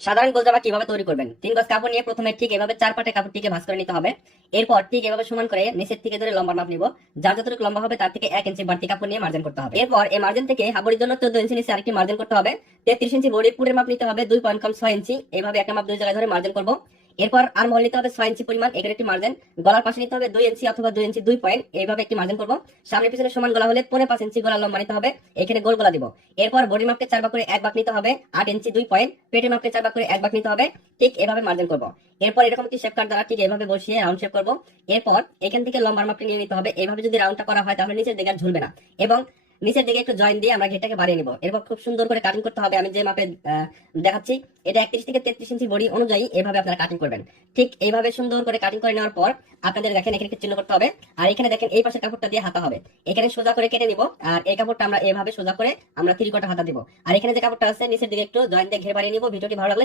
সাধারণ গোলজামা কিভাবে তৈরি করবেন? 3 গজ কাপড় নিয়ে প্রথমে ঠিক এভাবে 4 পাটে কাপড়টিকে ভাঁজ করে নিতে হবে। এরপর ঠিক এভাবে সমান করে নিচের থেকে ধরে লম্বা মাপ নিব। যার যতটুকু লম্বা হবে তার থেকে 1 ইঞ্চি বাড়তি কাপড় নিয়ে মার্জিন করতে হবে। এরপর এই মার্জিন থেকে হাবড়ির জন্য 14 ইঞ্চি নিচে আরেকটি মার্জিন করতে হবে। 33 ইঞ্চি বডির পুরের মাপ নিতে হবে, 2 পয়েন্ট কম 6 ইঞ্চি। এইভাবে একটা মাপ দুই জায়গায় ধরে মার্জিন করব। এরপর আর মহল নিতে হবে 6 ইঞ্চি পরিমাণ, এখানে একটি মার্জিন। গলার পাশে নিতে হবে 2 ইঞ্চি অথবা 2 ইঞ্চি 2 পয়েন্ট, এইভাবে একটি মার্জিন করব। সামনে পিছনে সমান গলা হলে 5.5 ইঞ্চি গলা লম্বা নিতে হবে, এখানে গোল গলা দিব। এরপর বডি মাপকে 4 ভাগ করে 1 ভাগ নিতে হবে, 8 ইঞ্চি 2 পয়েন্ট। পেটের মাপকে 4 ভাগ করে 1 ভাগ নিতে হবে, ঠিক এভাবে মার্জিন করব। এরপর এরকম একটি শেপ কাট দ্বারা ঠিক এভাবে বসিয়ে রাউন্ড শেপ করব। এরপর এখান থেকে লম্বার মাপটি নিয়ে নিতে হবে। এইভাবে যদি রাউন্ডটা করা হয় তাহলে নিচের দিকে আর ঝুলবে না, এবং নিচের দিকে একটু জয়েন দিয়ে আমরা ঘেরটাকে বাড়িয়ে নিব। এরপর খুব সুন্দর করে কাটিং করতে হবে। আমি যে মাপে দেখাচ্ছি এটা 31 থেকে 33 ইঞ্চি বডি অনুযায়ী এভাবে আপনারা কাটিং করবেন। ঠিক এইভাবে সুন্দর করে কাটিং করে নেওয়ার পর আপনাদের দেখেন এখানে একটি চিহ্ন করতে হবে, আর এখানে দেখেন এই পাশের কাপড়টা দিয়ে হাতা হবে। এখানে সোজা করে কেটে নিব, আর এই কাপড়টা আমরা এভাবে সোজা করে আমরা 3 কোয়ার্টার হাতা দিব। আর এখানে যে কাপড়টা আছে নিচের দিকে একটু জয়েন দিয়ে ঘের বাড়িয়ে নিব। ভিডিওটি ভালো লাগলে